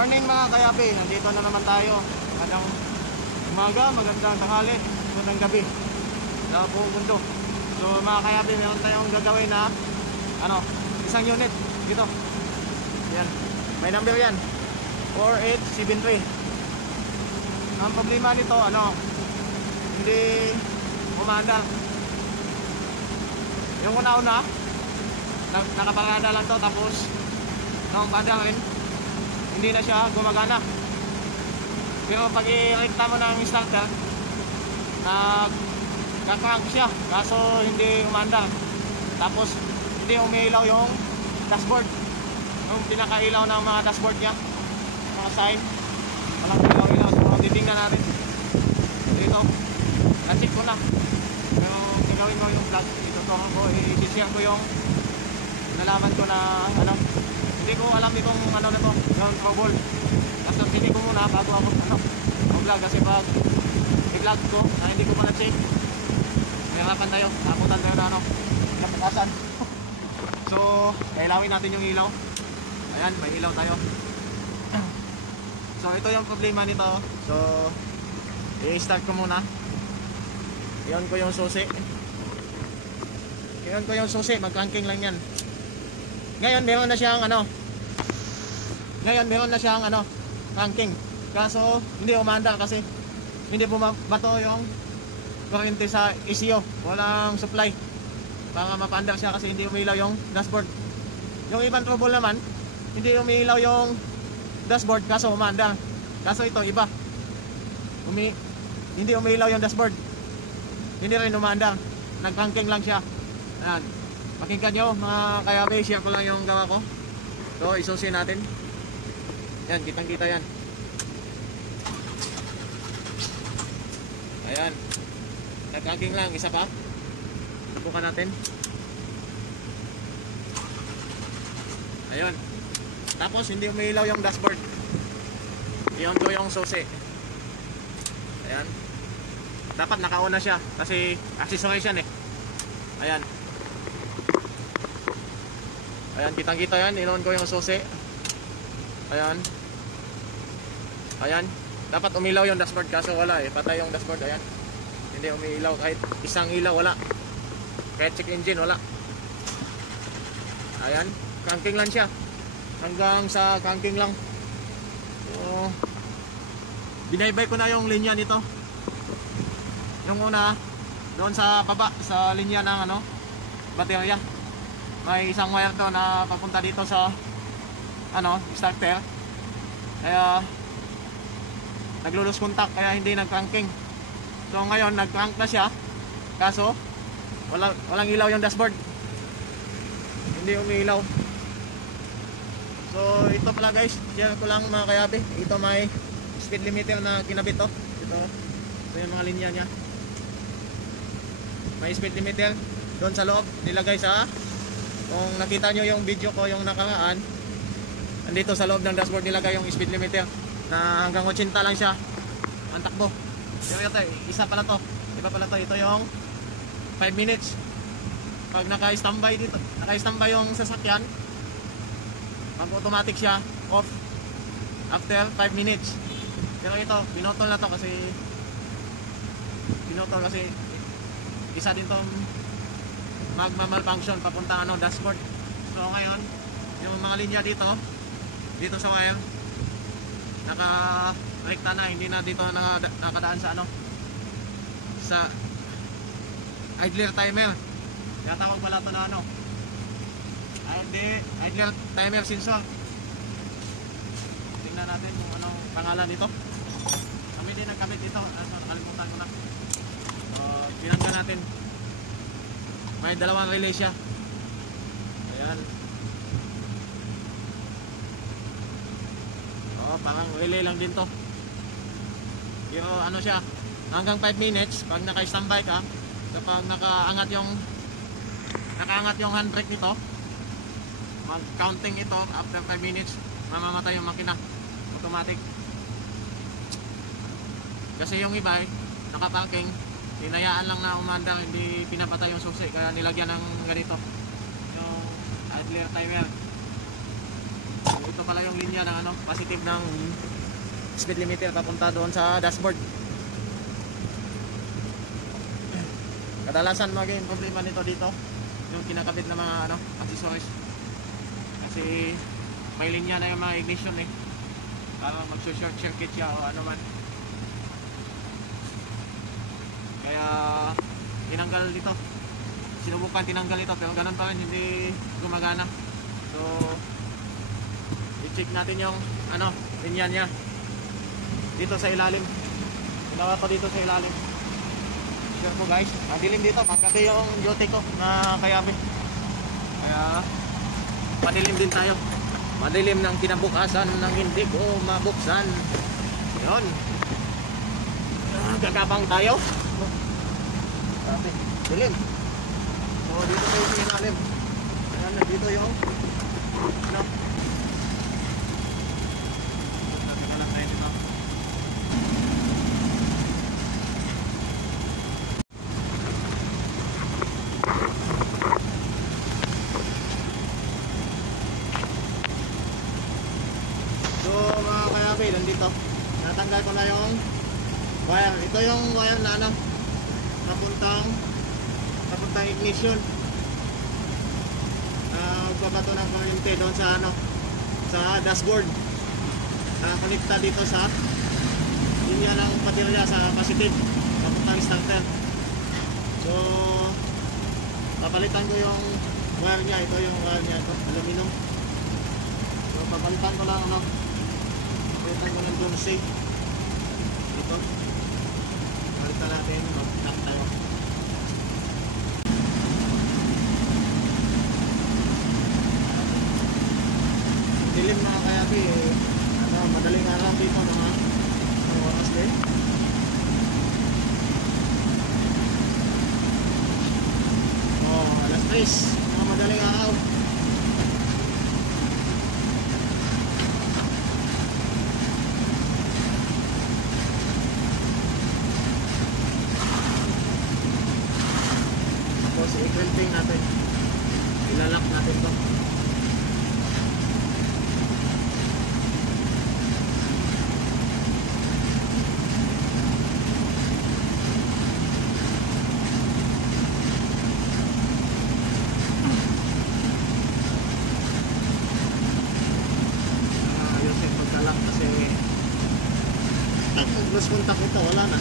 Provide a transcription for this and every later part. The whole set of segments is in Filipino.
morning mga kayapi, nandito na naman tayo. Magandang umaga, magandang tanghali, magandang gabi sa buong mundo. So mga kayapi, meron tayong gagawin na isang unit dito. Yan, may number yan, 4873. Ang problema nito, hindi umanda. Yung una-una nakaparada lang to, tapos nung banda rin hindi na siya gumagana. Pero pag i-rekta mo ng starter, nagka-crank siya, kaso hindi umanda. Tapos hindi umiilaw yung dashboard, yung pinakailaw ng mga dashboard niya, mga sign, walang ilaw-ilaw. So titingnan natin dito, na-check ko na. Pero gagawin mo yung vlog, itutuhan ko, i-share ko yung nalaman ko na hindi ko alam itong na to, yung trouble. Kasi hindi ko muna bago ako mag-vlog, kasi pag i-vlog ko na hindi ko pa na-check, mahirapan tayo, napuntan tayo na napukasan. So kailawin natin yung ilaw. Ayan, may ilaw tayo. So ito yung problema nito. So i-start ko muna. Iyon ko yung susi. Mag-cranking lang yan. Ngayon meron na siyang cranking. Kaso hindi umanda kasi hindi bumato yung kuryente sa ECU. Walang supply para mapandar siya kasi hindi umilaw yung dashboard. Yung ibang trouble naman, hindi umilaw yung dashboard kaso umanda. Kaso ito iba. Hindi umilaw yung dashboard, hindi rin umanda, nag-cranking lang siya. Ayan, pakinggan nyo mga kayabe, share ko lang yung gawa ko. So isusin natin. Yan, kitang kita yan. Ayan, nag-cranking lang, isa pa. Bukan natin. Ayun. Tapos hindi umilaw yung dashboard. Iyon ko yung susi. Ayan. Dapat naka-on na siya kasi accessories yan eh. Ayan. Ayan, kitang-kita yan. In-on ko yung susi. Ayan. Ayan. Dapat umilaw yung dashboard kaso wala eh. Patay yung dashboard. Ayan. Hindi umilaw. Kahit isang ilaw wala. Kahit check engine wala. Ayan. Cranking lang siya. Hanggang sa cranking lang. So binaybay ko na yung linya nito. Yung una doon sa baba, sa linya ng baterya. May isang wire to na papunta dito sa starter. Kaya naglulus contact, kaya hindi nag-cranking. So ngayon nag-crank na siya. Kaso walang ilaw yung dashboard. Hindi umiilaw. So ito pala guys, share ko lang mga kayabe. Ito may speed limiter na kinabit to. Ito yung mga linya niya. May speed limiter doon sa loob, nilagay sa, kung nakita nyo yung video ko yung nakaraan, andito sa loob ng dashboard nilagay yung speed limiter na hanggang 80 lang siya ang takbo. Pero ito, isa pala to, iba pala to. Ito yung 5 minutes. Pag naka-standby dito, naka-standby yung sasakyan, pag automatic siya, off after 5 minutes. Pero ito, binotol na to kasi isa din tong magma-malfunction papunta dashboard. So ngayon yung mga linya dito sa wire naka-rekta na, hindi na dito nakadaan sa sa idler timer. Tinatawag pala ito na idler timer sensor. Tingnan natin kung anong pangalan nito. Kami din nagkabit dito, nakalimutan ko na. Tinanggal natin. May dalawang relay siya. Ayan. Parang relay lang din to. Pero siya, hanggang 5 minutes pag naka-standby ka. Kapag nakaangat yung handbrake nito, mag-counting ito after 5 minutes, mamamatay yung makina automatic. Kasi yung iba nakaparking, hinayaan lang na umandar, hindi pinapatay yung susi, kaya nilagyan ng ganito yung idler timer. Ito pala yung linya ng ano, positive ng speed limiter papunta doon sa dashboard. Kadalasan maging problema nito dito yung kinakabit na mga ano, accessories. Kasi may linya na yung mga ignition eh. Parang mag-short circuit siya o ano man. Kaya tinanggal dito. Sinubukan tinanggal ito pero ganun pa rin, hindi gumagana. So i-check natin yung ano, linya niya dito sa ilalim. Ginawa ko dito sa ilalim. Sure po guys, madilim dito, pagkati yung jote ko na kayabi. Kaya madilim din tayo. Madilim ng kinabukasan nang hindi ko mabuksan. Yun. Gagabang tayo. Grabe, dilim. So dito tayo sa ilalim. Ayan, dito yung ano. Tingnan lang tayo dito. So mga kayabi, nandito natanggal ko na yung wire. Ito yung wire na ano, papuntang ignition. Magpapato ng kuryente doon sa ano, sa dashboard. Konekta dito sa linya ng baterya sa positive papuntang starter. So papalitan ko yung wire niya. Ito yung wire niya, ito, aluminum. So papalitan ko lang ano, papalitan ko ng Donsi dito. Palitan natin, mag-tap tayo. Dilim mga kayabi eh. Ano, madaling araw dito mga oras din. Alas 3 mga madaling araw. Tapos i-cleansing natin, ilalak natin to. Lose contact ito, wala na.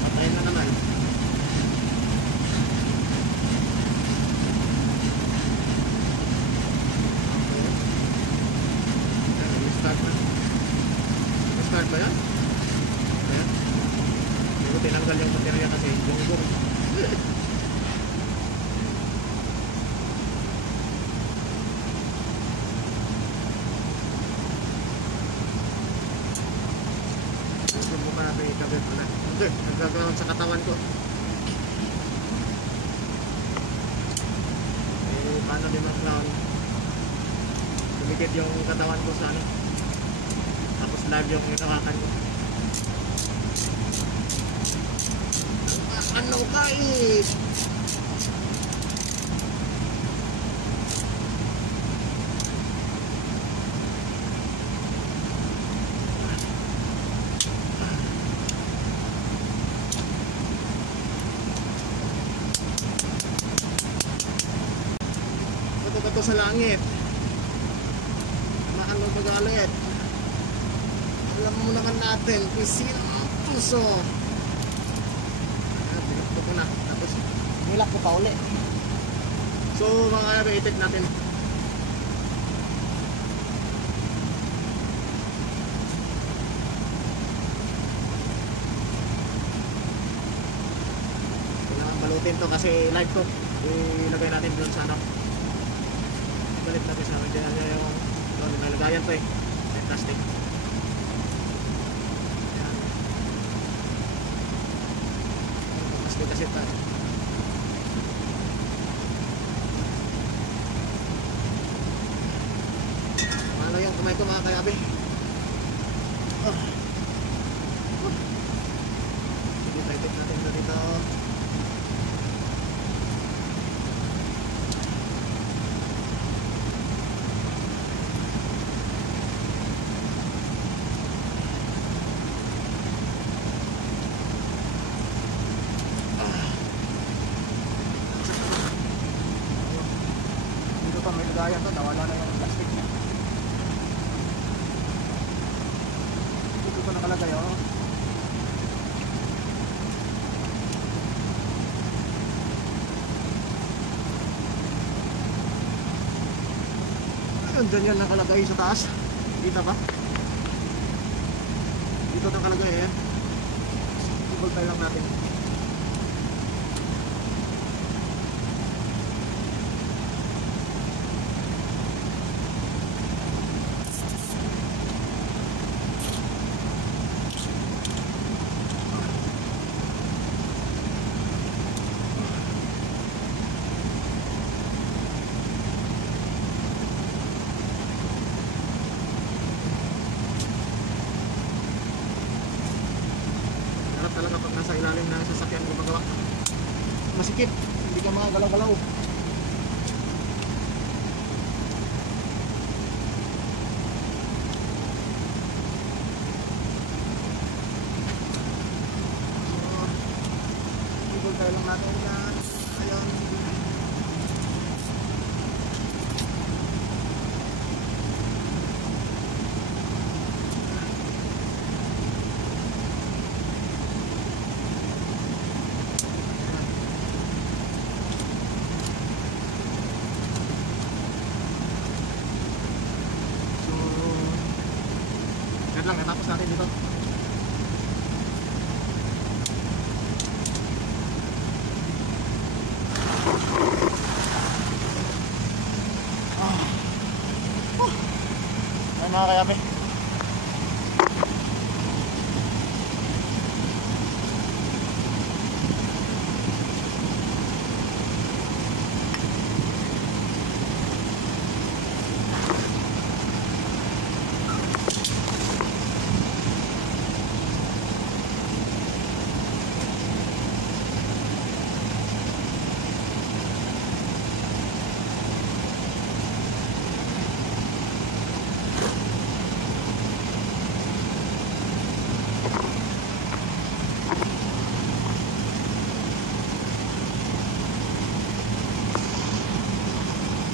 Patay na naman. Okay. Start na. Start ba yan? Ayan. Hindi ko tinanggal yung baterya kasi bunggong. Subukan natin ikabit na. Okay, nagkakaroon sa katawan ko. Eh, paano din ang clown? Tumikit yung katawan ko sa ano. Tapos live yung hinawakan ko. Ano ka eh? Bato sa langit. Tamaan mo pag-alit. Alam mo naman natin kung sino ang puso. Binukto ko na. Tapos nilak ko pa uli. So mga i-check natin. Kailangan balutin to kasi live to. Ilagay natin doon sa ano. Balik natin sa akin dyan yung doon, nalagayan to eh. May plastic. Ayan. Plastic kasi tayo. Paano yung kamay ko mga kayabi? Sige, tight natin na dito. may lagayan to, nawala na yung plastic. Ito ko nakalagay, oh. Ayun, dyan yan nakalagay sa taas. Kita ba? Dito nakalagay, eh. Simple tayo lang natin. Talaga pag nasa ilalim ng sasakyan gumagawa, masikip, hindi ka makagalaw-galaw. So ibig tayo lang natin yan. Ayun. Yan lang, natapos natin dito. Ay mga kayape,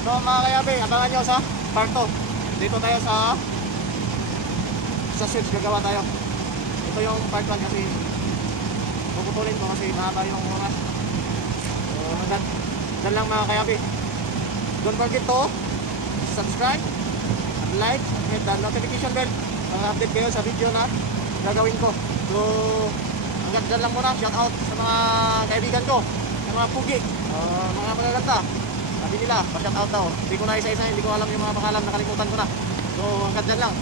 so mga kayabe, abangan nyo sa part 2. Dito tayo sa switch, gagawa tayo. Ito yung part 1 kasi puputulin ko kasi mahaba yung oras. So hanggang dyan lang mga kayabe. Don't forget to subscribe, like, hit the notification bell para update kayo sa video na gagawin ko. So hanggang dyan lang muna. Shout out sa mga kaibigan ko, sa mga pugi, mga magaganda. Sabi nila, pa-shout out daw. Hindi ko na isa-isa, hindi ko alam yung mga pangalan, nakalimutan ko na. So hanggang dyan lang.